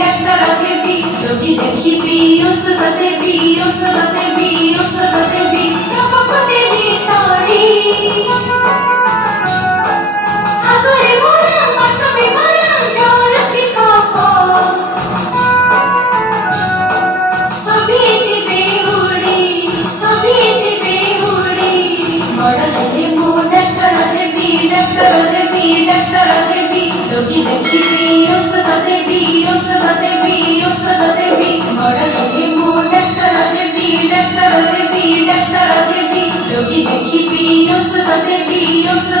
ডাক্তার দেবী, রোগী দেখিবি ঔষধ দেবী, ঔষধ দেবী, ঔষধ দেবী, চমক দেবী তরি। আগরে মোরা মাতবে মারা জ্বর কি খবর, সবই জিবে উড়ি, সবই জিবে উড়ি। বড় হলে মো ডাক্তার দেবী, ডাক্তার দেবী, ডাক্তার দেবী, রোগী দেখিবি ঔষধ দেবী, ঔষধ দেবী, ঔষধ দেবী। বড় হলে মো ডাক্তার দেবী, ডাক্তার দেবী, ডাক্তার দেবী, রোগী দেখিবি ঔষধ দেবী, ঔষধ